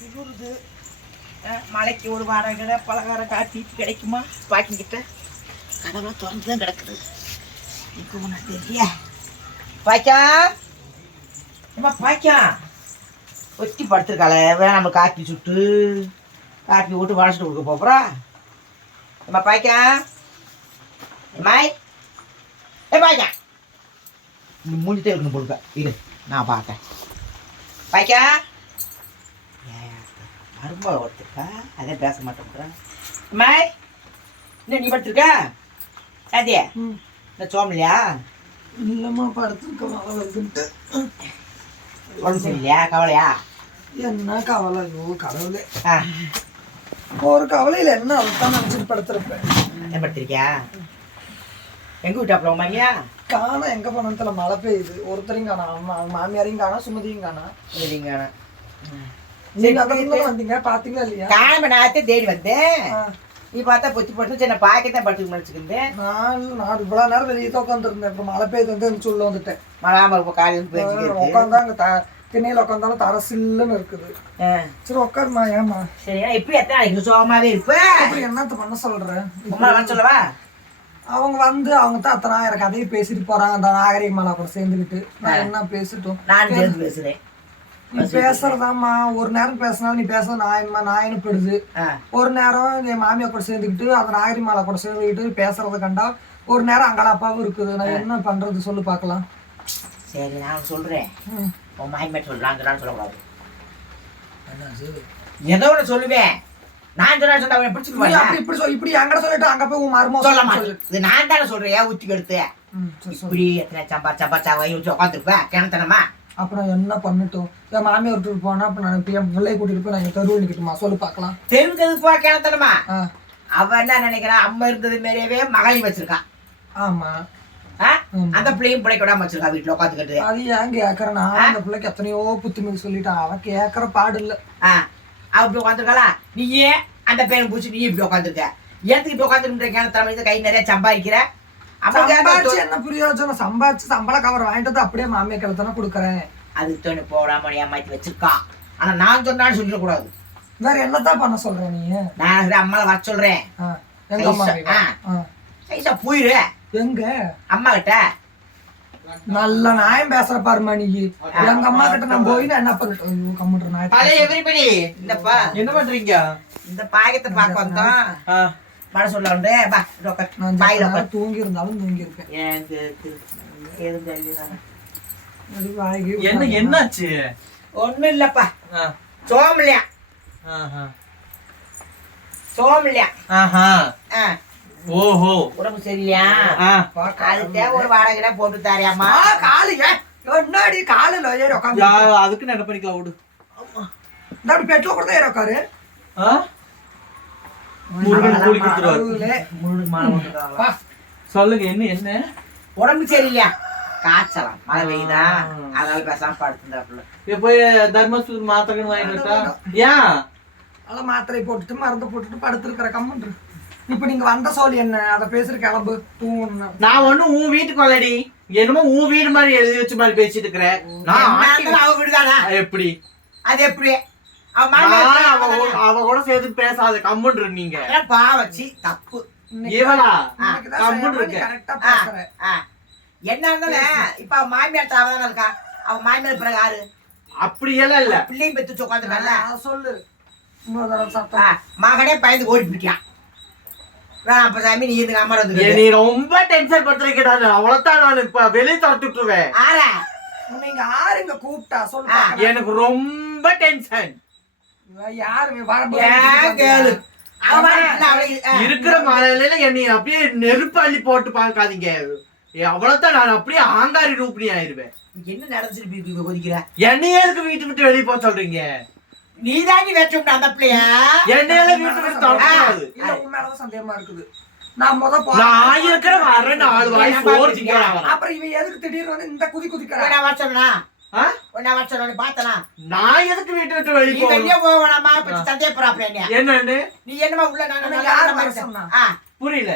குளிருது. மலைக்கு ஒரு வாரம் கடை பலகாரம் காட்டி கிடைக்குமா? பாக்கிங் கடவுளை திறந்து தான் கிடக்குது. இப்போ ஒன்று தெரியல. பாய்க்கா ஏமா பாய்க்கா ஒத்தி படுத்துருக்காளே. வேணாம் நம்ம காப்பி சுட்டு காப்பி விட்டு வளச்சிட்டு கொடுக்க போகிறா ஏமா பாய்க்கா ஏமாய் ஏ பாய்க்கா நீ மூஞ்சிட்டே இருக்கணும் போடுக்க இரு நான் பார்த்தேன் பாய்க்கா மருமக ஒருத்தருக்கா? அதே பேச மாட்டேங்கிறேன் அம்மாய் என்ன நீ படுத்திருக்க? சாந்தியா இந்த சோமலையா இல்லம்மா படுத்துருக்க மழை வருதுன்ட்டு உடம்பு சரியில்லையா கவலையா? என்ன கவலை? ஐயோ கடவுளே. ஒரு கவலையில் என்ன அதைத்தான் நினச்சிட்டு படுத்துருப்பேன் என்ன படுத்திருக்கியா? எங்க வீட்டாப்புல உங்க மாமியா காணா எங்க போனதுல மழை பெய்யுது. ஒருத்தரையும் காணா மாமியாரையும் காணா சுமதியும் காணா. அந்த பக்கம் வந்தீங்க? பாத்தீங்களா இல்லையா? காம நேரத்தை தேடி வந்தேன். நீ பார்த்தா பொத்தி படுத்து சின்ன பாக்கெட் படுத்து நினச்சிக்கிட்டேன் நான் நான் இவ்வளவு நேரம் வெளியே தான் உட்காந்துருந்தேன் அப்புறம் மழை பெய்யுது வந்து சொல்ல வந்துட்டேன். மழாம இருப்போம் காலையில பேசிக்கிட்டு உட்காந்தா அங்க த திண்ணையில உட்காந்தாலும் தர சில்லுன்னு இருக்குது. சரி உட்காருமா ஏமா சரி எப்படி எத்தனை நாளைக்கு? அப்படி என்னத்த பண்ண வர சொல்லவா? அவங்க வந்து அவங்க தான் அத்தனை ஆயிரம் கதையை பேசிட்டு போறாங்க. அந்த நாகரிக மாலா கூட சேர்ந்துக்கிட்டு. நான் என்ன பேசிட்டோம்? சேர்ந்து. பேசுறேன். நீ பேசுறதாம்மா ஒரு நேரம் பேசினாலும் நீ பேசுறது நாயமா நாயனப்படுது ஒரு நேரம் என் மாமியா கூட சேர்ந்துக்கிட்டு அந்த நாகரி மாலா கூட சேர்ந்துக்கிட்டு பேசுறத கண்டா ஒரு நேரம் அங்கலாப்பாவும் இருக்குது நான் என்ன பண்றது சொல்லு பார்க்கலாம் சரி நான் சொல்றேன். உன் மாய்மேட் சொல்றாங்கன்னு சொல்லக்கூடாது ஏதோ ஒன்று சொல்லுவேன் நான் சொன்னா சொன்னா அவனை பிடிச்சிக்குவாங்க அப்படி இப்படி சொல்லி இப்படி எங்கட சொல்லிட்டு அங்க போய் உன் மருமோ சொல்ல மாட்டேன் இது நான் தானே சொல்றேன் ஏன் ஊத்தி எடுத்து. இப்படி எத்தனை சம்பா சம்பா சாவை வச்சு உட்காந்துருப்பேன் கிணத்தனமா அப்புறம் என்ன பண்ணட்டும்? என் மாமியார் விட்டுட்டு போனா அப்ப நான் இப்ப என் பிள்ளைய கூட்டிட்டு போய் நான் தெருவில் நிக்கட்டுமா? சொல்லு பார்க்கலாம். தெருவுக்கு எதுக்கு போ கிணத்தனமா அவ என்ன நினைக்கிறான் அம்மா இருந்தது மாரியவே மகளையும் வச்சிருக்கான் ஆமா. அந்த பிள்ளையும் பிள்ளைக்கு விடாம வச்சிருக்கா வீட்டுல உட்காந்துக்கிட்டு. அது ஏன் கேக்குறேன்? நான் அந்த பிள்ளைக்கு எத்தனையோ புத்திமதி சொல்லிட்டான் அவன் கேக்குற பாடு இல்ல. ஆ. அவ இப்படி உட்காந்துருக்காளா? நீயே அந்த பேரை பூச்சி நீ இப்படி உட்காந்துருக்க. ஏத்துக்கு இப்படி உட்காந்துருக்க கிணத்தனமா கை நிறைய சம்பாதிக்கிற? சம்பாதிச்சு என்ன பிரயோஜனம்? சம்பாதிச்சு சம்பள கவர் வாங்கிட்டு வந்து அப்படியே மாமியா கிளத்தானே கொடுக்குறேன். அதுக்கு தோணு போடாம ஏமாத்தி வச்சிருக்கான் ஆனா நான் சொன்னாலும் சொல்லிடக்கூடாது. வேற என்னத்தான் பண்ண சொல்ற நீ? நான் அம்மாவை வர சொல்றேன். ஆ, எங்க அம்மா சைஸா, போயிரு. எங்க? அம்மா கிட்ட. நல்ல நாயம் பேசுற பாருமா நீ எங்க அம்மா கிட்ட நான் போய் என்ன பண்ணிட்டு கம்முன்ற நாய் பழைய எவ்ரிபடி இந்தப்பா. என்ன பண்றீங்க? இந்த பாயத்தை பார்க்க வந்தோம் வர சொல்ல பா நான் பாயில தூங்கி இருந்தாலும் தூங்கி இருப்பேன் என்ன என்னாச்சு? ஒண்ணும் இல்லப்பா. சோமலையா ஆஹா. சோமலையா ஆஹா. ஆ, ஓஹோ. உடம்பு ஆ, அதுக்கே ஒரு வாடகை போட்டு தாரியாமா ஆ காலு ஏன் என்னடி காலுல ஏறி உட்காந்து அதுக்கு என்ன பண்ணிக்கலாம் விடு. இந்த பெட்ரோல் கூட ஏறி உட்காரு. ஆ? முருகன் கூலி கொடுத்துருவாரு. சொல்லுங்க என்ன என்ன? உடம்பு சரியில்லையா? காய்ச்சலாம். மழை பெய்யுதா. அதனால பேசாம படுத்துருந்தாப்புல. இப்ப போய் தர்மஸ்து மாத்திரை வாங்கிட்டா ஏன் நல்லா மாத்திரை போட்டுட்டு மருந்து போட்டுட்டு படுத்திருக்கிற கம்மன்று இப்ப நீங்க வந்த சோழி என்ன? அத பேசுற கிளம்பு. நான் ஒண்ணும் உன் வீட்டுக்கு வரலடி என்னமோ உன் வீடு மாதிரி எழுதி வச்ச மாதிரி பேசிட்டு இருக்கிறேன் நான் அவ வீடுதானா? எப்படி? அது எப்படி? அவ கூட- அவ கூட சேர்த்து பேசாத கம்முன்னு நீங்க. அதெல்லாம் பாவச்சி தப்பு. இவளா கம்முன்னு இருக்க. என்ன இருந்தாலும் இப்ப மாமியார் தாவதானே இருக்கா? அவ மாமியார் பிறகு யாரு? அப்படியெல்லாம் இல்ல. பிள்ளையும் பெத்து உட்காந்துருக்கால சொல்லு. மகனே பயந்து ஓடி போயிட்டான் வேணாம் சாமி நீ இந்த அம்மா வந்து நீ ரொம்ப டென்ஷன் நான். அவ்வளவுதான் நான் இப்ப வெளியே தட்டுட்டுருவேன் ஆறா நீங்க ஆறுங்க கூப்பிட்டா? சொல்லு. எனக்கு ரொம்ப டென்ஷன் இருக்கிற மழையில என்னை அப்படியே நெருப்பு அள்ளி போட்டு பார்க்காதீங்க. ஏ, அவ்வளவுதான் நான் அப்படியே ஆங்காரி ரூபினி ஆயிருவேன். என்ன இப்படி கொதிக்கிற என்னையே எதுக்கு வீட்டு விட்டு வெளியே போக சொல்றீங்க? நீ தாண்டி வச்சு விட்ட அந்த பிள்ளைய. என்னையால வீட்டு விட்டு தொடக்கூடாது சந்தேகமா இருக்குது. நான் முத போ நான் இருக்கிற வர நாலு வாய். அப்புறம் இவன் எதுக்கு திடீர்னு வந்து இந்த குதி குதிக்கிறான்? நான் வர சொன்னா ஆ? நான் பார்த்தனா? எதுக்கு வீட்டு விட்டு நீ வெளியே வெளியே போகணும் போக வேணாமா இப்ப என்ன. என்னன்னு நீ என்னமா உள்ள நான் யார் வர சொன்னா? புரியல.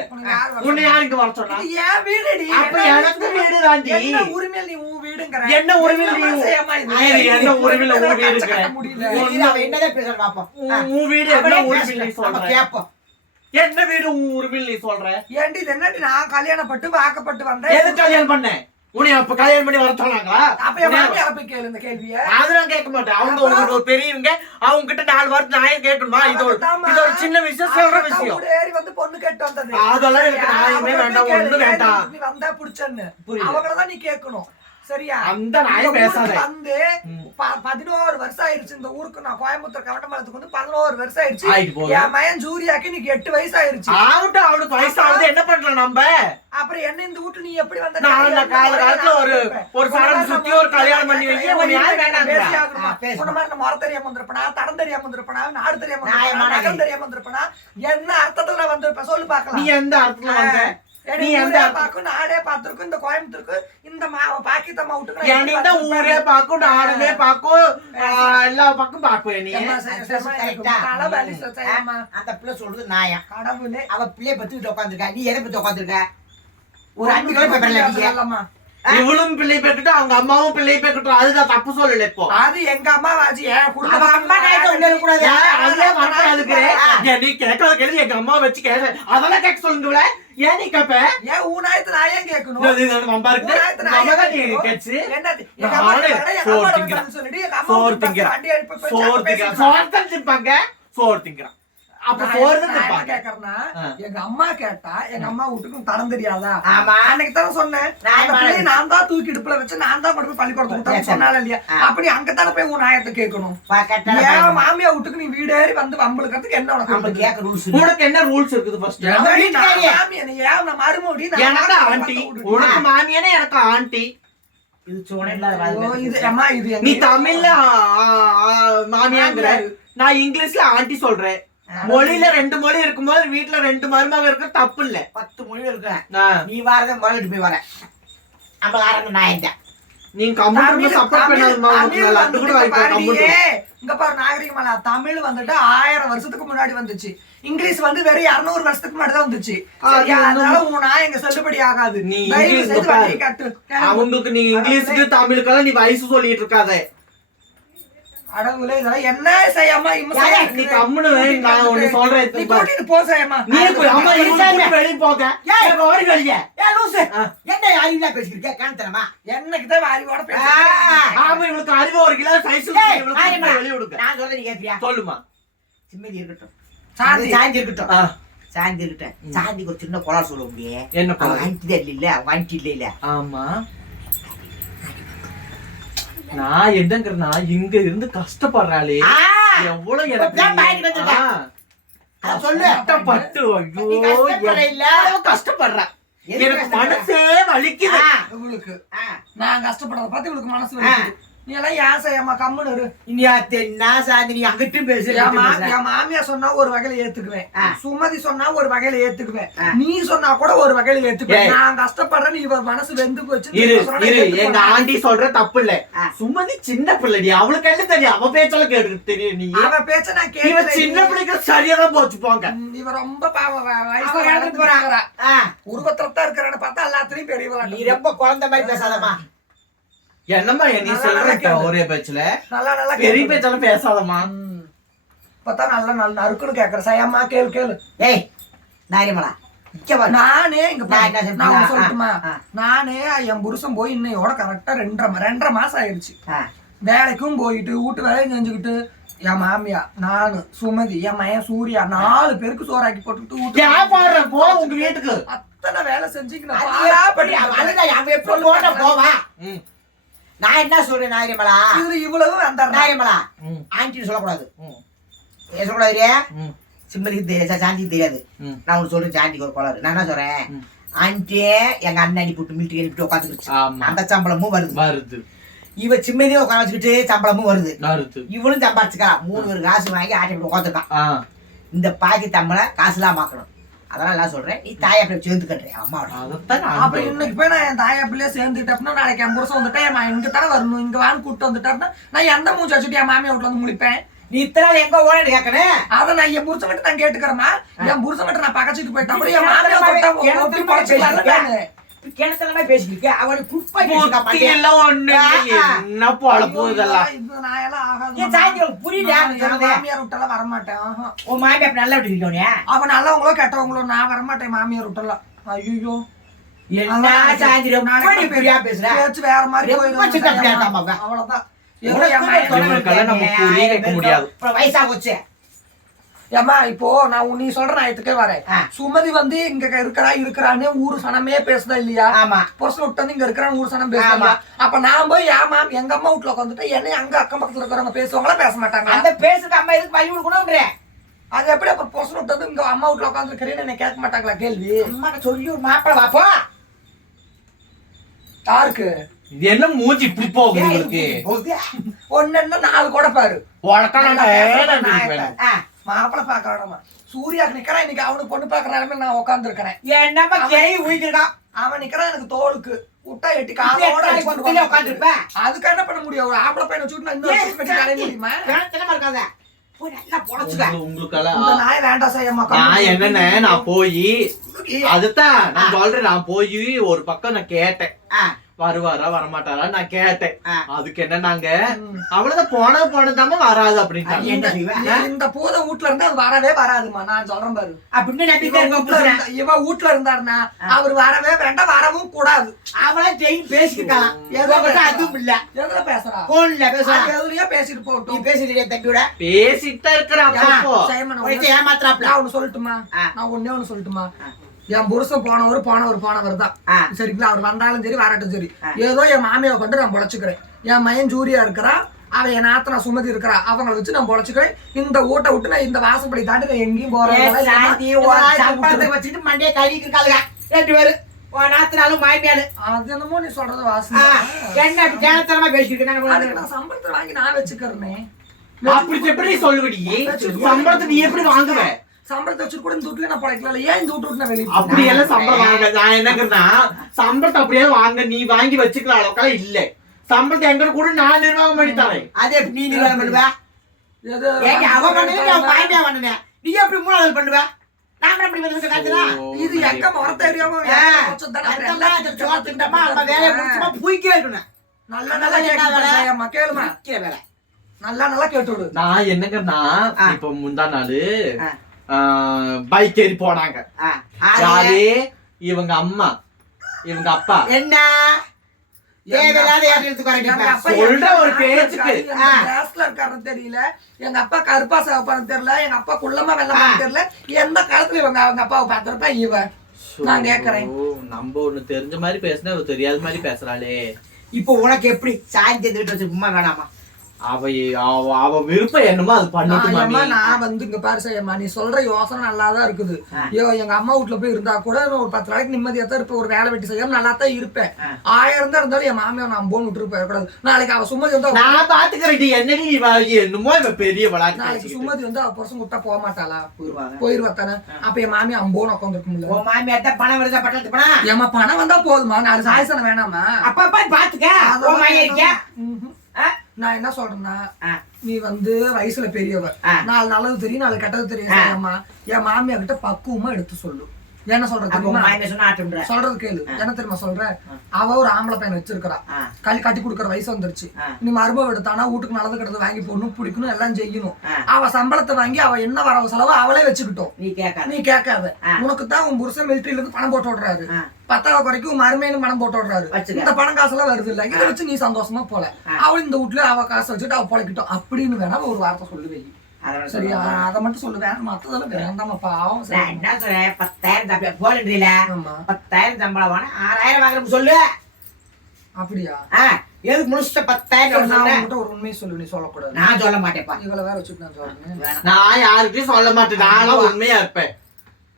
உன்னை? யார் இங்க வர சொன்னா? இது என் வீடுடி. அப்ப என்ன எனக்கு வீடு தாண்டி. என்ன உரிமையில நீ உன் வீடுங்கிற? என்ன உரிமையில நீ- என்ன உரிமையில உன் வீடுங்கிற? கட்ட முடியல. என்னதான் பேசுறான் பாப்போம். உன் வீடு என்ன உரிமையில் நீ சொல்ற? கேப்போம் என்ன வீடு உன் உரிமையில் நீ சொல்ற? ஏண்டி இது என்னடி நான் கல்யாணப்பட்டு வாக்கப்பட்டு வந்தேன்? எது கல்யாணம் பண்ண? உன்னை அப்ப கல்யாணம் பண்ணி வர சொன்னாங்களா? அப்ப என் மாமியாரை போய் கேளு இந்த கேள்விய. அது நான் கேட்க மாட்டேன். அவங்க உங்களுக்கு ஒரு பெரியவங்க அவங்க கிட்ட நாலு வாரத்து நான் கேட்கணுமா? இது ஒரு இது ஒரு சின்ன விஷயம் சொல்ற விஷயம். ஏறி வந்து பொண்ணு கேட்டு வந்தது. அதெல்லாம் எனக்கு நியாயமே வேண்டாம், ஏன் வேண்டாம். நீ வந்தா புடிச்சன்னு. அவங்களதான் நீ கேட்கணும். சரியா? அந்த நாயம் பேசாத. வந்து பதினோரு வருஷம் ஆயிருச்சு இந்த ஊருக்கு. நான் கோயம்புத்தூர் கவட்டமலத்துக்கு வந்து பதினோரு வருஷம் ஆயிருச்சு. என் மயன் ஜூரியாக்கு இன்னைக்கு எட்டு வயசு ஆயிருச்சு. ஆகட்டும் அவனுக்கு வயசாகுது என்ன பண்றோம் நம்ம? அப்புறம் என்ன இந்த வீட்டு நீ எப்படி வந்த? நான் அந்த கால காலத்துல ஒரு ஒரு சுத்தி ஒரு கல்யாணம் பண்ணி வைக்க உன்னை யார்? வேணாம். உன்ன மாதிரி முறை தெரியாம வந்திருப்பனா? தடம் தெரியாம வந்திருப்பனா? நாடு தெரியாம வந்திருப்பனா? கேள்வி. தெரியாம வந்திருப்பனா? என்ன அர்த்தத்துல நான் வந்திருப்பேன்? சொல்லு நீ பாக்கலாம் எந்த அர்த்தத்துல வந்த? நாடே பாத்திருக்கும் இந்த கோயம்புத்தூருக்கு இந்த மா பாக்கித்தம்மா விட்டுக்கு என்கிட்ட ஊரே பாக்கும் நாடுமே பாக்கும் ஆஹ், எல்லா பக்கம் பாக்குவேன் நீ. அந்த பிள்ளை சொல்றது நாயா கடவுளே. அவ பிள்ளைய பத்தி உட்காந்துருக்கா நீ எதை பத்தி உட்காந்துருக்க ஒரு அஞ்சு கிலோ பேப்பர்ல. இவளும் பிள்ளை பெற்றுட்டு அவங்க அம்மாவும் பிள்ளை பெற்றுட்டு அதுதான் தப்பு சொல்லல இப்போ. அது எங்க அம்மா வாஜி எங்க அம்மா வச்சு கேட்க அதெல்லாம் கேட்க சொல்லுங்கள ஏன் நீ கேப்ப? ஏன் ஊனாயத்து நான் ஏன் கேட்கணும்? இது இது நம்ம இருக்கு ஊனாயத்து நான் நம்ம ஏன் தான் நீ கேட்கணும்? கேச்சு என்னது? எங்க அம்மா சொல்லிட்டு, அம்மா போய் திங்கிறான் திங்கிறான் அப்ப கேட்கறேன்னா, ஆ. எங்க அம்மா கேட்டா எங்க அம்மா வீட்டுக்கும் தடம் தெரியாதா? ஆமா. அன்னைக்கு தானே சொன்னேன். நான் தான் தூக்கி இடுப்புல வச்சு நான் தான் கொண்டு போய் பள்ளிக்கூடத்துக்கு சொன்னாலும் இல்லையா. அப்படி அங்கதானே போய் உன் நாயத்தை கேட்கணும். ஏன். மாமியா வீட்டுக்கு நீ வீடு ஏறி வந்து வம்பளுக்கிறதுக்கு என்ன உனக்கு? கேட்க rules உனக்கு என்ன ரூல்ஸ் இருக்குது ஃபர்ஸ்ட் ஏன் எனக்கு மாமி ஆண்டி. உனக்கு மாமியானே எனக்கு ஆண்டி? இது சோழ இல்லாத நீ தமிழ்ல மாமியாங்கிற. நான் இங்கிலீஷ்ல ஆண்டி சொல்றேன். மொழியில ரெண்டு மொழி இருக்கும்போது வீட்டுல ரெண்டு மருமக இருக்க தப்பு இல்ல பத்து மொழி இருக்கிறேன் ஆ, நீ வாரத முதலிட்டு போய் வர. நம்ம ஆரம்ப நாயன் நீங்க கம்ப்யூட்டர் சப்போர்ட் பண்ணாதமா கூட. கம்ப்யூட்டர் இங்க பாரு நாகரிகமாலா தமிழ் வந்துட்டு ஆயிரம் வருஷத்துக்கு முன்னாடி வந்துச்சு. இங்கிலீஷ் வந்து வெறும் இருநூறு வருஷத்துக்கு முன்னாடி தான் வந்துச்சு. அதனால உன் நான் எங்க செல்லுபடி ஆகாது. நீ அவங்களுக்கு நீ இங்கிலீஷுக்கு தமிழுக்கெல்லாம் நீ வயசு சொல்லிட்டு இருக்காத. அடவுல இதெல்லாம் என்ன செய்யாம? நீ கம்முனு நான் சொல்றேன் நீ பாரு. கூட்டிட்டு போ செய்யமா நீ போய் அம்மா. கூட்டி வெளிய போக. ஏய். எனக்கு ஓடி வெளியே ஏ லூசு. என்ன அறிவிலா பேசிக்கிட்டு காணத்தனமா? என்னைக்கு தான் அறிவோட ஆமா இவளுக்கு அறிவு ஒரு கிலோ ஏய், இவளுக்கு வெளிய விடுங்க நான் சொல்றேன் நீ சொல்லுமா. சிம்மதி இருக்கட்டும். சாந்தி. சாந்தி இருக்கட்டும். சாந்தி இருக்கட்டும். சாந்திக்கு ஒரு சின்ன குளம் சொல்ல முடியே. என்ன தான் இல்ல இல்ல இல்ல. ஆமா. நான் என்னங்கிறனா இங்க இருந்து கஷ்டப்படுறாளே எவ்வளவு கஷ்டப்பட்டு ஐயோ கஷ்டப்படுற எனக்கு கஷ்டப்படுற? மனசே வலிக்குது ஆ. நான் கஷ்டப்படுறத பார்த்து இவளுக்கு மனசு வலிக்குது. நீ எல்லாம் ஏன் செய்யாமா கம்முன்னு இரு. நீ அங்கிட்டும் பேசு என் மாமியா சொன்னா ஒரு வகையில ஏத்துக்குவேன். சுமதி சொன்னா ஒரு வகையில ஏத்துக்குவேன். நீ சொன்னா கூட ஒரு வகையில ஏத்துக்குவேன். நான் கஷ்டப்படுறேன் இவ மனசு வெந்து போச்சு நீ எங்க. ஆண்டி சொல்ற தப்பு இல்ல. சுமதி சின்ன பிள்ளைடி. அவளுக்கு என்ன தெரியும்? அவ பேச்செல்லாம் கேட்டு தெரியும் நீ. அவ பேச்ச நான் இவ கேட்கல. சின்ன பிள்ளைக்கு சரியா தான் போச்சு போங்க. இவ ரொம்ப பாவம் வயசுல உருவத்துல தான் இருக்கிறன்னு பார்த்தா எல்லாத்துலயும் பெரியவளா நீ ரொம்ப குழந்தை மாதிரி பேசாதம்மா. என்னம்மா நீ சொல்ற. ஒரே பேச்சுல. நல்லா நல்லா பெரிய கேளு. பேச்செல்லாம் பேசாதம்மா. ம். பார்த்தா நல்லா நல்லா நறுக்குன்னு கேக்குற. சயம்மா கேளு கேளு. ஏய் வா. நானே இங்க நான் சொல்லட்டுமா. நானே என் புருஷன் போய் இன்னையோட கரெக்டா ரெண்டரை ரெண்டரை மாசம் ஆயிடுச்சு. வேலைக்கும் போயிட்டு வீட்டு வேலையும் செஞ்சுக்கிட்டு என் மாமியா நானு சுமதி என் மயன் சூர்யா நாலு பேருக்கு சோறாக்கி போட்டுக்கிட்டு போ உங்க வீட்டுக்கு. அத்தனை வேலை செஞ்சுக்கு நான் என்ன சொல்றேன் நாயமலா இதுல இவ்வளவு அந்த நாயமலா ம், ஆண்டின்னு சொல்லக்கூடாது. சொல்லக்கூடாது ம், சிம்மதிக்கு தெரியாது சாந்திக்கு தெரியாது. நான் உனக்கு சொல்றேன் சாந்திக்கு ஒரு கோளாறு. நான் என்ன சொல்றேன்? ம். ஆண்டி எங்க அண்ணன் அனுப்பிட்டு மிலிட்டரி அனுப்பிட்டு உட்காந்துக்கிச்சு ஆமா. அந்த சம்பளமும் வருது. வருது. இவ சிம்மதியும் உட்கார வச்சுக்கிட்டு சம்பளமும் வருது. வருது. இவனும் சம்பாரிச்சுக்கா. மூணு பேர் காசு வாங்கி ஆட்டி உட்காந்துருக்கான் இந்த பாக்கி தம்மளை காசுலாம் பார்க்கணும். அதெல்லாம் நான் சொல்றேன். நீ தாயை அப்படி சேர்ந்து கட்டுறேன் அம்மாவோட. அப்ப இன்னைக்கு போய் நான் என் தாயா பிள்ளைய அப்படின்னா நாளைக்கு என் புருஷன் வந்துட்டா என் இங்க தானே வரணும் இங்க வான்னு கூப்பிட்டு வந்துட்டாருன்னா நான் எந்த மூஞ்சி வச்சுட்டு என் மாமியா வீட்டுல வந்து முழிப்பேன்? நீ இத்தனை எங்க ஓனன்னு கேட்கணும் அத நான் என் புருஷன் மட்டும் நான் கேட்டுக்கிறேமா என் புருஷன் மட்டும் நான் பக்கச்சிட்டு போயிட்டேன் அப்படியே என் மாமியார் நானு. கிணத்தனமா பேசிக்கிட்டு அவனுக்கு குப்பை பேசிக்க புத்தி மாட்டேன் எல்லாம் ஒண்ணு. என்ன பொழப்பு இதெல்லாம் ஆகாது. ஏன் சாயந்தரம் நான் என் மாமியார் விட்டெல்லாம் வரமாட்டேன். உன் மாமியா அப்ப நல்லா விட்டுக்கிட்டோனே? அவன் நல்லவங்களோ கெட்டவங்களோ நான் வரமாட்டேன் மாமியார் விட்டெல்லாம். ஐயோ என்ன சாயந்தரம் எப்படி புரியா பேசுற? பேச்சு வேற மாதிரி இருக்கான். அவ்வளவுதான். ஏதோ உனக்கு அப்புறம் ஏம்மா இப்போ நான் நீ சொல்ற நான் வரேன். சுமதி வந்து இங்க இருக்கிறா இருக்கிறான்னு ஊரு சனமே பேசுதா இல்லையா? ஆமா. புருஷன் விட்டு வந்து இங்க இருக்கிறான்னு ஊர் சனம். இல்லையா? அப்ப நான் போய் ஏமா எங்க அம்மா வீட்டுல உட்காந்துட்டு என்ன அங்க அக்கம் பக்கத்துல இருக்கிறவங்க பேசுவாங்களா பேச மாட்டாங்க அந்த பேசுக்கு அம்மா எதுக்கு பழி கொடுக்கணும்ன்ற? அது எப்படி அப்ப புருஷன் விட்டு வந்து இங்க அம்மா வீட்டுல உட்காந்துருக்கிறேன்னு என்ன கேட்க மாட்டாங்களா கேள்வி? அம்மாட்ட சொல்லி ஒரு மாப்பிள்ள வாப்போ யாருக்கு? இது என்ன மூஞ்சி இப்படி போகுது உங்களுக்கு? ஒன்னு நாலு கூட பாரு. உனக்கெல்லாம் நான் மாப்பிள்ள பாக்குறானமா சூர்யாக்கு நிக்கிறான் இன்னைக்கு அவனுக்கு பொண்ணு பாக்குறாருமே நான் உட்கார்ந்து இருக்கிறேன் என்னம்மா கேய் ஊய்க்கிருக்கான் அவன் நிக்கிறான் எனக்கு தோலுக்கு விட்டா எட்டி காலோட. உட்கார்ந்திருப்ப? அதுக்கு என்ன பண்ண முடியும்? ஒரு ஆம்பளை பையனை வச்சுட்டு நான் இன்னொரு அலைய முடியுமா? இருக்காத. நான் என்னன்னு நான் போய் அதுதான் நான் சொல்றேன் நான் போய் ஒரு பக்கம் நான் கேட்டேன். வருவாரா வரமாட்டாரா நான் கேட்டேன். அதுக்கு என்ன நாங்க அவ்வளவுதான் போனது போனதாம வராது செய்வ? இந்த பூத வீட்ல இருந்து அது வரவே வராதுமா நான் சொல்றேன் பாரு. அப்படின்னு நம்பிக்கை இவன் வீட்ல இருந்தாருன்னா அவர் வரவே வேண்டாம் வரவும் கூடாது. அவளே டெய்லி பேசிக்கிட்டான் ஏதோ அதுவும் இல்ல. எதுல பேசுறா? போன்ல பேசுறான் அது எதுலயோ பேசிட்டு நீ போகட்டும் பேசுறிய தட்டி விட பேசிட்டு தான் இருக்கிற ஏமாத்துறாப்ல? ஒண்ணு சொல்லட்டுமா. நான் ஒண்ணே ஒண்ணு சொல்லட்டுமா? என் புருஷன் போனவர் போனவர் போனவர் தான். சரிங்களா? அவர் வந்தாலும் சரி வரட்டும் சரி. ஏதோ என் மாமியாவை கொண்டு நான் பொழைச்சுக்கிறேன். என் மயன் ஜூரியா இருக்கிறா அவ என் ஆத்தனா சுமதி இருக்கிறா. அவங்கள வச்சு நான் பொழைச்சுக்கிறேன். இந்த ஊட்ட விட்டு நான் இந்த வாசப்படி தாண்டி நான் எங்கேயும் போறேன். வச்சுட்டு மண்டையை கழுவிட்டு இருக்காளுங்க. ரெண்டு பேரு. உன் நாத்தனாலும் மாமியாரு. அது என்னமோ நீ சொல்றது வாசனை என்ன கேனத்தனமா பேசிட்டு? நான் சம்பளத்தை வாங்கி நான் வச்சுக்கிறேனே. அப்படி எப்படி சொல்லுவடி? சம்பளத்தை நீ எப்படி வாங்குவ? சம்பளத்தை வச்சுட்டு கூட இந்த வீட்டுல நான் பொழைக்கல ஏன் இந்த வீட்டு நான் வெளியே அப்படி எல்லாம் சம்பளம் வாங்க நான் என்னங்கன்னா சம்பளத்தை அப்படியே வாங்க நீ வாங்கி வச்சுக்கிற அளவுக்கெல்லாம் இல்ல சம்பளத்தை எங்க கூட நான் நிர்வாகம் பண்ணி தரேன் அது நீ நிர்வாகம் பண்ணுவ? எது ஏங்க, அவ பண்ணுனது, அவ மாமியா பண்ணுனே. நீ எப்படி மூணாவது பண்ணுவ? பண்ணுவேன்? இது எங்க திண்டமா, நம்ம வேலையை முடிச்சுமா, புய்க்கவே இருக்கணும். நல்ல நல்லா கேட்டு கேளுமா வேலை. நல்லா நல்லா கேட்டு விடு நான் என்னங்கன்னா. இப்ப முந்தா நாளு. பைக் ஏறி போனாங்க. யாரு? இவங்க அம்மா. இவங்க அப்பா. என்ன? சொல்ற ஒரு பேச்சுக்கு. தெரியல? எங்க அப்பா கருப்பா சிவப்பான்னு தெரியல. எங்க அப்பா குள்ளமா வெள்ளமான்னு தெரியல. எந்த காலத்துல இவங்க அவங்க அப்பாவை பார்த்திருப்பா? இவ. நான் கேக்குறேன். நம்ம ஒண்ணு தெரிஞ்ச மாதிரி பேசினா தெரியாத மாதிரி பேசுறாளே. இப்போ உனக்கு எப்படி? சாயந்தரம் வீட்டு வச்சு உமா வேணாமா? அவ விருப்பம் என்னமோ அது பண்ணட்டும் நான் வந்து இங்க பாரு செய்யம்மா நீ சொல்ற யோசனை நல்லா தான் இருக்குது ஐயோ எங்க அம்மா வீட்டுல போய் இருந்தா கூட ஒரு பத்து நாளைக்கு நிம்மதியா தான் இருப்பேன் ஒரு வேலை வெட்டி செய்யாம நல்லா தான் இருப்பேன். ஆயிரம் தான் இருந்தாலும் என் மாமியார் நான் போன் விட்டுட்டு போயிடக்கூடாது. நாளைக்கு அவ சுமதி வந்து நான் பாத்துக்கிறேன் என்னடி என்னமோ இவ பெரிய நாளைக்கு விளாட்டு சுமதி வந்து அவ புருஷன் விட்டா போக மாட்டாளா. போயிருவா தானே? அப்ப என் மாமியா அம்போன்னு உட்காந்துருக்கும்ல உன் மாமியார் தான் பணம் வருதா பட்டத்து பணம் ஏமா பணம் வந்தா போதுமா நாலு சாயசனம் வேணாமா. அப்பப்பா பாத்துக்க நான் என்ன சொல்றேன்னா. நீ வந்து வயசுல பெரியவ. நாலு நல்லது தெரியும் நாலு கெட்டது தெரியும். செய்யம்மா என் மாமியா கிட்ட பக்குவமா எடுத்து சொல்லு என்ன சொல்றது சொல்றது கேளு. என்ன தெரியுமா சொல்ற? அவ ஒரு ஆம்பளை பையன் வச்சிருக்கிறா. கல் கட்டி கொடுக்கற வயசு வந்துருச்சு. நீ மருமக எடுத்தானா வீட்டுக்கு நல்லது கெட்டது வாங்கி போடணும் பிடிக்கணும் எல்லாம் செய்யணும். அவ சம்பளத்தை வாங்கி அவ என்ன வரவு செலவு அவளே வச்சுக்கிட்டோம். நீ கேட்காத. உனக்கு தான் உன் புருஷன் மிலிட்டரியில இருந்து பணம் போட்டு விடுறாரு. பத்தாவது வரைக்கும் உன் மருமையிலும் பணம் போட்டு விடுறாரு. இந்த பணம் காசெல்லாம் வருது இல்ல. இதை வச்சு நீ சந்தோஷமா போல. அவள் இந்த வீட்டுல அவ காசை வச்சுட்டு அவ பொழைக்கிட்டோம். அப்படின்னு வேணா ஒரு வார்த்தை சொல்லுவே சரியா? அதை மட்டும் சொல்லுவேன் மத்ததெல்லாம் வேண்டாமா பாவம். நான் சரி. என்ன சொல்றேன்? பத்தாயிரம் போலன்றீல ஆமா. பத்தாயிரம் சம்பளம் வேணும் ஆறாயிரம் வாங்குறோம் சொல்லு. அப்படியா? ஆ, எதுக்கு முடிச்சுட்ட பத்தாயிரம் சரி, நான் ஒரு உண்மையை சொல்லு. நீ சொல்லக்கூடாது. நான் சொல்ல மாட்டேன்ப்பா. இவளை வேற வச்சுட்டு நான் சொல்றேன். நான் யாருக்கிட்டையும் சொல்ல மாட்டேன். நானும் உண்மையா இருப்பேன்.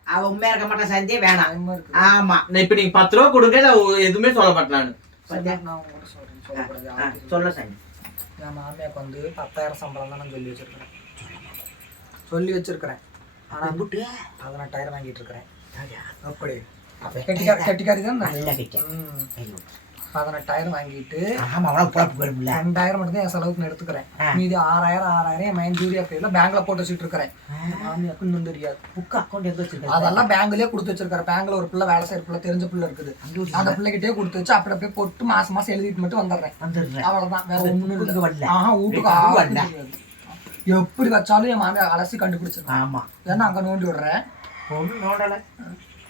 அவ உண்மையா இருக்க மாட்டா சந்தியே? வேணாம். ஆமா. நான் இப்ப நீங்க பத்து ரூபா கொடுங்க நான் எதுவுமே சொல்ல மாட்டேன் நானு. சரி, யார்கிட்டயும். சொல்ல சந்தி. என் மாமியாக்கு வந்து பத்தாயிரம் சம்பளம் தான் நான் சொல்லி வச்சிருக்கிறேன். சொல்லி வச்சிருக்கிறேன். ஆனா புட்டு பதினெட்டாயிரம் வாங்கிட்டு இருக்கிறேன் அப்படி. அப்ப கெட்டிக்காரி தான் நான். பதினெட்டாயிரம் வாங்கிட்டு வரும்ல ரெண்டாயிரம் மட்டும் தான் என் செலவுக்கு நான் எடுத்துக்கிறேன். மீதி ஆறாயிரம் ஆறாயிரம் என் மைண்ட் ஜூரியா பேர்ல பேங்க்ல போட்டு வச்சுட்டு இருக்கிறேன். மாமியாக்கு இன்னும் தெரியாது. புக் அக்கௌண்ட் எங்க வச்சிருக்க அதெல்லாம் பேங்க்லயே கொடுத்து வச்சிருக்காரு. பேங்க்ல ஒரு பிள்ளை வேலை செய்யற பிள்ளை தெரிஞ்ச பிள்ளை இருக்குது. அந்த பிள்ளைகிட்டே கொடுத்து வச்சு அப்படி அப்படியே போட்டு மாசம் மாசம் எழுதிட்டு மட்டும் வந்துடுறேன். வந்துடுறேன். வேற வரல. ஆஹா வீட்டுக்கு. எப்படி வச்சாலும் என் மாமியார் அலசி கண்டுபிடிச்சிருவேன். ஆமா. ஏன்னா அங்க நோண்டி விடுறேன். ஒண்ணும் நோடல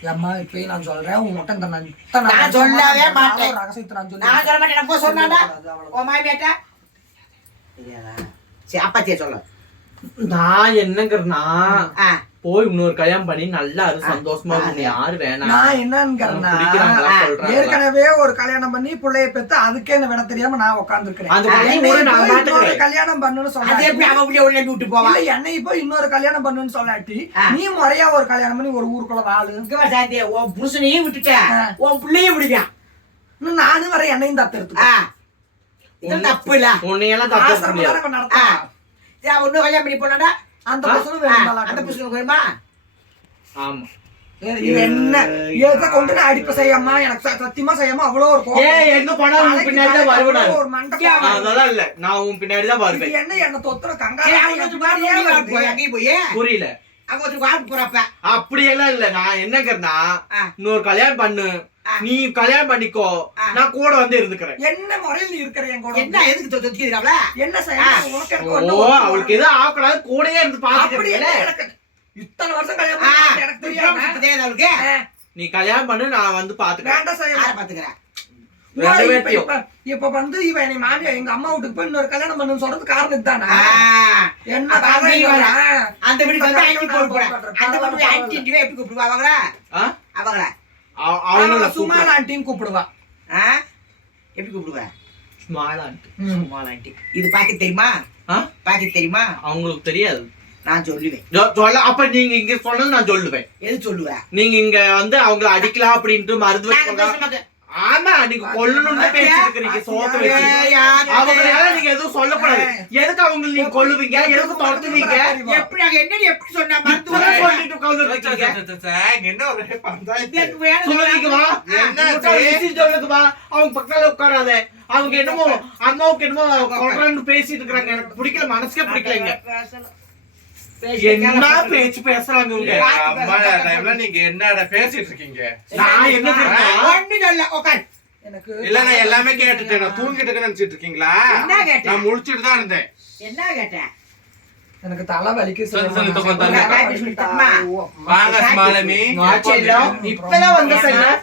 ஏம்மா இப்பயும் நான் சொல்றேன் உங்ககிட்ட இந்த நான் இத்தனை நான் வருஷமா சொல்லவே மாட்டேன். ரகசியத்தை நான் சொல்லி நான் சொல்ல மாட்டேன். நம்ம சொன்னாடா. ஓ மாமியாட்டா சரி அப்பாச்சியே சொல்ல. நான் என்னங்கிறனா ஆ. போய் இன்னொரு கல்யாணம் பண்ணி நல்லா இரு சந்தோஷமா இருக்கணும் யாரு வேணாம் நான் என்னன்னு ஏற்கனவே ஒரு கல்யாணம் பண்ணி பிள்ளைய பெத்து அதுக்கே என்ன விட தெரியாம நான் மாட்டுக்கிறேன் கல்யாணம் பண்ணுன்னு உள்ள விட்டு இல்ல என்னை இப்போ இன்னொரு கல்யாணம் பண்ணுன்னு சொல்லாட்டி. நீ முறையா ஒரு கல்யாணம் பண்ணி ஒரு ஊருக்குள்ள வாழு. உன் புருஷனையும் விட்டுட்ட. ஆ. உன் பிள்ளையும் விடுவான் இன்னும் நானும் வர என்னையும் தத்து ஆ எடுத்துக்கோ இது தப்பு இல்ல. உன்னையெல்லாம் இன்னும் கல்யாணம் பண்ணி போனாடா? அந்த வேணும் அந்த புருஷனுக்கு வருமா ஆமா. இது என்ன? ஏத்த கொண்டு நான் அடிப்ப செய்யாம எனக்கு சத்தியமா செய்யாம அவ்வளவு ஒரு கோபம். ஏய், எங்க போனாலும் உன் பின்னாடி தான் வருவேன் ஒரு மண்டபம். அதெல்லாம் இல்ல. நான் உன் பின்னாடி தான் இது வருவேன். என்ன தொத்துற புரியல. அங்க ஒருத்தர் வாழ்க்கை போறப்ப. அப்படியெல்லாம் இல்ல. நான் என்னங்கிறனா. இன்னொரு கல்யாணம் பண்ணு. நீ கல்யாணம் பண்ணிக்கோ. நான் கூட வந்து இருந்துக்கிறேன். என்ன முறையில் நீ இருக்கிற என் கூட? என்ன எதுக்கு தொத்திக்கிறாப்ல என்ன ஓ அவளுக்கு எதுவும் ஆகக்கூடாது கூடயே இருந்து எனக்கு? இத்தனை வருஷம் கல்யாணம் எனக்கு தெரியாது? அவளுக்கு? நீ கல்யாணம் பண்ணு நான் வந்து பாத்துக்கிறேன் பாத்துக்கிறேன் ரெண்டு இப்ப- பேர்த்தையும். இப்ப- இப்ப வந்து இவன் என்னை மாமியா எங்க அம்மா வீட்டுக்கு போய் இன்னொரு கல்யாணம் பண்ணுன்னு சொல்றது காரணம் இதுதானா என்ன. அந்த வீட்டுக்கு வந்து ஆன்டி. அந்த வீட்டுக்கு ஆன்டி எப்படி கூப்பிடுவா அவங்கள? அவங்கள. சுமால் ஆண்டின்னு கூப்பிடுவா? எப்படி கூப்பிடுவா? ஸ்மால் ஆண்டி ம். ஸ்மால் ஆண்டி இது பாக்கெட் தெரியுமா? ஆ? பாக்கெட் தெரியுமா? அவங்களுக்கு தெரியாது. நான் சொல்லுவேன். சொல்ல அப்ப நீங்க இங்க சொன்னது நான் சொல்லுவேன். எது சொல்லுவேன் நீங்க இங்க வந்து அவங்கள அடிக்கலாம் அப்படின்ட்டு மருந்து ஆமா நீங்க கொல்லணும்னு பேசிட்டு இருக்கீங்க சோத்து வச்சு. அவங்களால நீங்க எதுவும் சொல்லக்கூடாது. எதுக்கு அவங்க நீங்க கொல்லுவீங்க? எதுக்கு துரத்துவீங்க? எப்படி நாங்க என்னடி எப்படி சொன்னா? மருத்துவம் சொல்லிட்டு உட்கார்ந்துருக்கீங்க என்ன ஒரே பஞ்சாயத்து வேணும் சொல்லுங்க வா. என்னாச்சு? சொல்லுங்க வா. அவங்க பக்கத்துல உட்காராத. அவங்க என்னமோ அம்மாவுக்கு என்னமோ கொல்றேன்னு பேசிட்டு இருக்காங்க எனக்கு பிடிக்கல மனசுக்கே பிடிக்கலங்க என்ன பேச்சு பேசுறாங்க இவங்க நீங்க என்னடா பேசிட்டு இருக்கீங்க நான் என்ன எனக்கு இல்ல நான் எல்லாமே கேட்டுட்டேன் நான் தூங்கிட்டு நினைச்சிட்டு இருக்கீங்களா என்ன கேட்ட? நான் முழிச்சிட்டு தான் இருந்தேன் என்ன கேட்டேன் எனக்கு தலை வலிக்கு. வாங்க செல்லம், இப்பதான் வந்த செல்லம்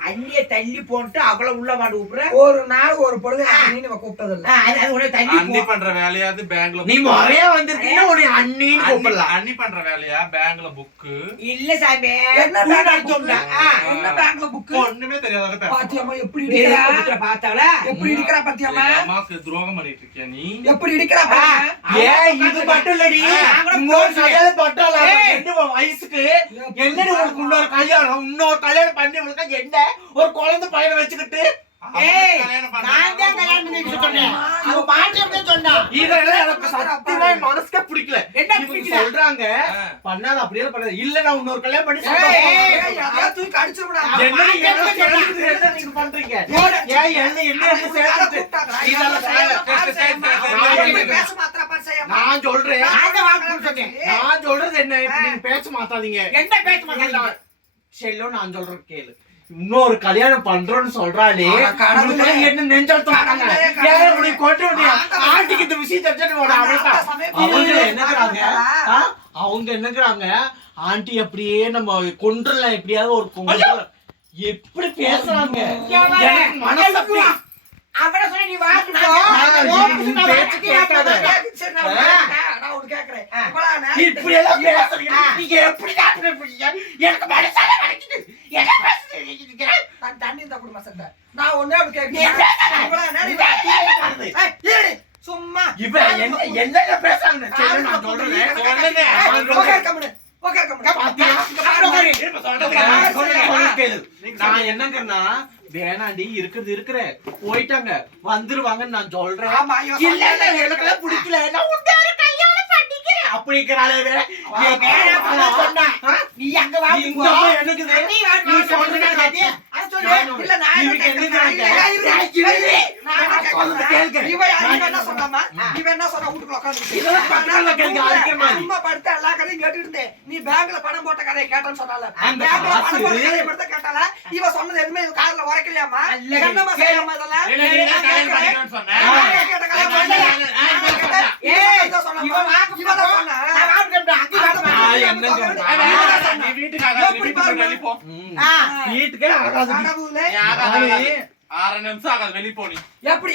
அண்ணிய தள்ளி போட்டு அவ்வளவு உள்ள மாட்டு கூப்பிடுற ஒரு நாள் ஒரு பொழுது நீ இவ கூப்பிட்டதில்ல. ஆ, அது அது உடனே தள்ளி அண்ணி பண்ற வேலையாவது பேங்க்ல நீ முறையா வந்திருக்கீங்கன்னா உன்னை அண்ணின்னு கூப்பிடலாம். அண்ணி பண்ற வேலையா? பேங்க்ல புக்கு இல்ல சாமி. என்ன பேங்க்ல புக்கு ஒண்ணுமே தெரியாத பாத்தியம்மா எப்படி கூப்பிட்டுற பார்த்தாவளா? எப்படி இடிக்கிறா பாத்தியம்மா? அம்மாக்கு துரோகம் பண்ணிட்டு இருக்கியா நீ? எப்படி பாத்தியா? ஏன் இது மட்டும் இல்லடி. நான் கூட இன்னொரு. என்ன உன் வயசுக்கு? என்னடி உனக்கு இன்னொரு கல்யாணம்? இன்னொரு கல்யாணம் பண்ணி உனக்கு என்ன? ஒரு குழந்தை பையனை வச்சுக்கிட்டு. மனசுக்கே பிடிக்கல. என்ன? சொல்றாங்க. பண்ணாத அப்படியே பண்ணாத. இல்ல நான் இன்னொரு கல்யாணம் பண்ணி என்ன பண்றீங்க? என்ன என்ன செய்யம்மா. நான் சொல்றேன். நான் சொல்றது என்ன? பேச மாட்டாதீங்க. என்ன பேச மாட்டாங்க? செல்லம் நான் சொல்றேன் கேளு. இன்னொரு கல்யாணம் பண்றோம்னு சொல்றாளே என்ன நெஞ்சல் தோட்டாங்க கொண்டு. ஆண்டிக்கு இந்த சமயம் அவங்க என்னங்கிறாங்க? அவங்க என்னங்கிறாங்க ஆண்டி அப்படியே நம்ம கொண்டுலாம் எப்படியாவது ஒரு எப்படி பேசுறாங்க? மனசு அப்படி அவரை சொன்ன நீ எனக்கு மனசால என்ன நான் தண்ணி இருந்தா குடும்ப சட்டை. நான் ஒண்ணே கேட்கிறேன். இருடி. சும்மா. இவ என்ன என்னங்க பேசுறாங்க சரி நான் சொல்றேன். நான் என்னங்கன்னா வேணாண்டி இருக்கிறது இருக்கிற. போயிட்டாங்க. வந்துருவாங்கன்னு நான் சொல்றேன். ஆமா, எனக்கெல்லாம் பிடிக்கல. நான் அப்படிங்கிறாளே வேற. அவ வேணாம் தான் சொன்னா. ஆ? நீ அங்க? அண்ணி வாக்கு நீ சொல்றேன். நீ பேங்க்ல பணம் போட்ட கதையை கேட்டேன்னு சொன்னால. பேங்க்ல பணம் போட்ட கதையை மட்டும் கேட்டால, இவ சொன்னது எதுவுமே இவ காதுல உரைக்கலையாம்மா? என்னம்மா செய்யலாமா இதெல்லாம்? இல்ல, நீ ஏய், இவன் தான் சொன்னாமா? இவன் வாக்கு இவன் தான் சொன்னா. நான் வாக்கு கேட்டேன், அங்கே வாக்கு நான் கேட்டேன். என்ன சொல்றேன்? அவன் இவன் தான் நீ சொன்னா. வீட்டுக்கு ஆகாது, நீ வீட்டுக்கு போய் வெளிய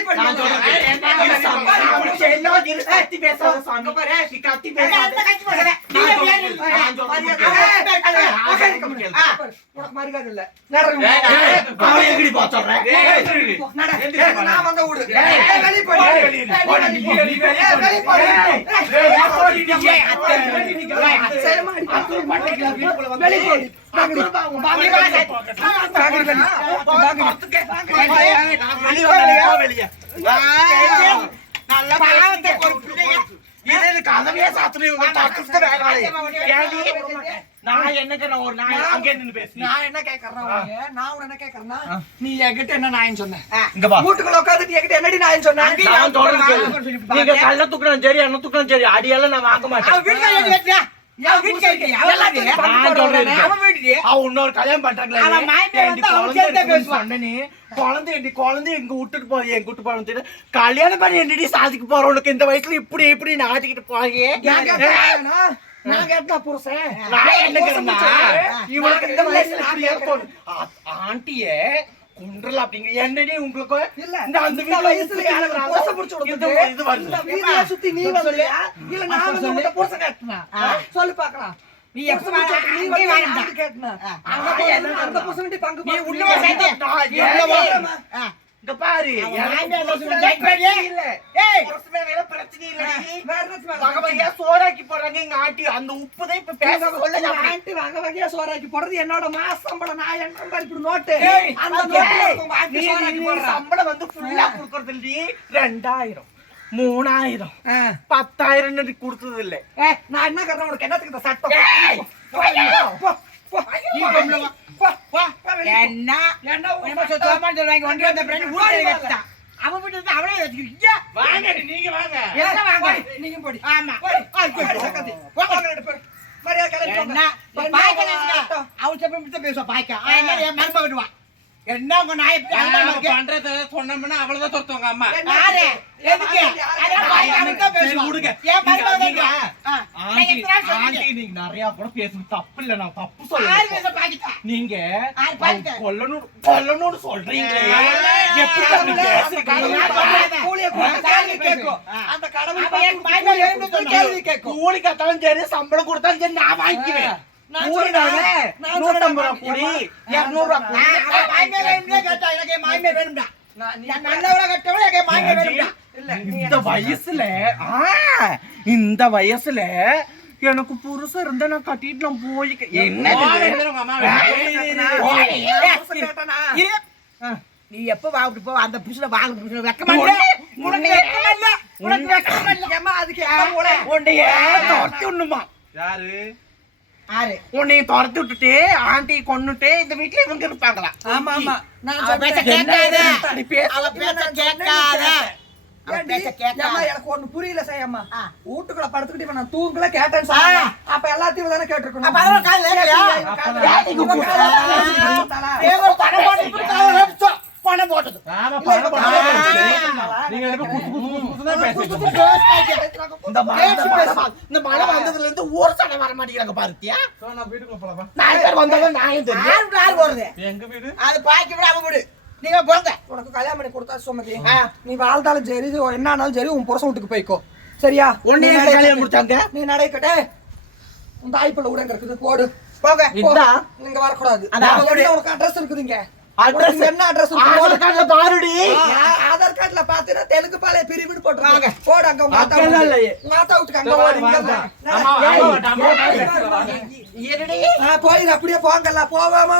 போ. ம். ஆ. வீட்டுக்கே ஆகாது கடவுளே. நீ ஆகாது, ஆகாது. அரை நிமிஷம் ஆகாது வெளிய போ நீ எப்படி யாரு யாரு என்ன நான் வந்த வீடு. வெளிய ஏய், வெளிய நீ கதவையே நான் என்ன ஒரு நாய் அங்கே நின்னு நான் என்ன நான் என்ன கேக்குறேன்னா, நீ என்கிட்ட என்ன நாயின்னு சொன்ன? இங்க பா வீட்டுக்குள்ள உட்கார்ந்துட்டு நீ என்கிட்ட என்னடி சொன்ன? நான் நீங்க கள்ள துக்கணும் சரி என்ன துக்கணும் சரி அடியெல்லாம் நான் வாங்க மாட்டேன் வீட்டுல இன்னொரு கல்யாணம் விட்டுட்டு போய் எங்க விட்டு போறது கல்யாணம் பண்ணி என்னடி சாதிக்க போற உனக்கு? இந்த வயசுல இப்படி இப்படி நாட்டிக்கிட்டு போய் நான் கேட்டா, கேட்டா புருஷன். நான் இவனுக்கு இந்த வயசுல ஆண்டியே குன்றல அப்படிங்க என்னடி உங்களுக்கு இல்ல, இந்த அந்த வயசுல புருஷன் புடிச்சு இது கொடுத்துட்டு, இது இந்த வீதியை சுத்தி நீ வந்தியா? இல்ல நான் வந்து உன்கிட்ட புருஷன் கேட்டனா? சொல்லு பார்க்கலாம். நீ எப்ப புருஷன் நீ. நான் கேட்டனா? அந்த புருஷன்கிட்ட பங்கு நீ. உள்ள வா, நீ உள்ள வா. இங்க பாரு. பிரச்சனை இல்ல. வேலை? வகவகையா சோறாக்கி போடுறாங்க எங்க ஆண்டி. அந்த உப்பு தான் இப்ப பேச சொல்ல ஆண்டி வகை வகையா சோறாக்கி போடுறது என்னோட மாசம்பளம் நான் என்ன சம்பாதிக்கிற நோட்டு? அந்த. சம்பளம் வந்து ஃபுல்லா குடுக்கறது இல்லடி ரெண்டாயிரம். மூணாயிரம். பத்தாயிரம் கொடுத்தது இல்ல நான் என்ன கறேன் உனக்கு என்னத்துக்கு சட்டம்? என்ன என்ன உன் என்னமோ சொத்து வாமான்னு சொல்லுவாங்க, ஒன்றரை வந்த பிறகு ஏறி வச்சுட்டான். அவன் வச்சுக்கிட்டு வாங்க நீங்க வாங்க. என்ன வாங்க? போடி. ஆமா. மரியாதை? அவன் செப்ப மட்டும் பேசுவா பாய்க்க. அவன் என்ன என் மருமக விடுவான் என்ன உங்க நாய்? பண்றத சொன்னோம்னா அவ்வளவுதான் துரத்துவாங்க அம்மா யாரு? எதுக்கு? நீங்க- நிறைய கூட பேசுறது தப்பு இல்ல நான் தப்பு சொல்ல. நீங்க கொல்லணும் கொல்லணும்னு. கூலி கத்தாலும் சரி சம்பளம் கொடுத்தாலும் சரி நான் வாங்கிக்குவேன் நான் கூலி சொல்றேன். நானே நான் நூத்தம்பது ரூபா. கூலி ஏம்மா, இருநூறு ரூபா ஆ, கூலி இந்த வயசுல ஆ, இந்த வயசுல எனக்கு புருஷன் இருந்தா நான் கட்டிட்டு நான் போய் என்ன. நீ எப்ப வாங்கிட்டு போ அந்த புருஷனை வாங்க புருஷனை வெக்கமா? உனக்கு வெக்கமா இல்ல? உனக்கு வெக்கமா இல்ல? ஏம்மா, அதுக்கு? உன்னைய விடணுமா யாரு ஆறு. உன்னைய துரத்தி விட்டுட்டு ஆண்டி கொன்னுட்டு இந்த வீட்டுல இவங்க இருப்பாங்களா ஆமா, ஆமா. நான் பேச கேட்காத. அவ கேட்காத. ஏம்மா, எனக்கு ஒண்ணு புரியல செய்யம்மா ஆ. வீட்டுக்குள்ள படுத்துக்கிட்டு நான் தூங்கல கேட்டேன்னு சொன்னாங்க. அப்ப எல்லாத்தையும் தானே கேட்டிருக்கணும். பணம் போட்டது. ஆமா பணம்? நீங்க குசு குசு குசு பேசுறீங்க. இந்த மழை இந்த வந்ததுல இருந்து ஒரு சடை வர மாட்டேங்கிறாங்க பாருத்தியா சோ, நான் வீட்டுக்குள்ள போலாமா நாலு பேர் வந்தாலும் நான் தெரியும் யார் விட்டு யார் போறது? எங்க வீடு அது பாக்கி விட அவன் விடு. நீங்க போங்க. உனக்கு கல்யாணம் பண்ணி கொடுத்தா சுமதி. நீ வாழ்ந்தாலும் சரி என்ன ஆனாலும் சரி உன் புருஷன் வீட்டுக்கு போய்க்கோ சரியா நடை கல்யாணம். முடிச்சாங்க? நீ நடைக்கட்டே உன் தாய்ப்பிள்ளை கூட எங்க இருக்குது போடு போங்க. இதான். நீங்க வரக்கூடாது உனக்கு அட்ரஸ் இருக்குதுங்க உனக்கு என்ன அட்ரஸ் ஆதார் கார்டுல பாருடி ஆதார் கார்டுல பாத்தீங்கன்னா தெலுங்கு பாளைய பிரிவுன்னு போட்டுருக்காங்க. போடு அங்க உங்க ஆத்தா. இல்லையே. உங்க ஆத்தா வீட்டுக்கு அங்க சரி, ஓடி வாங்க, இங்க வாங்க. வா. அம்மா, ஏய், அம்மா, அம்மா, ஏய், அம்மா, வாங்க. இருடி. ஆ, போயிரு அப்படியே போங்கல்ல போவாம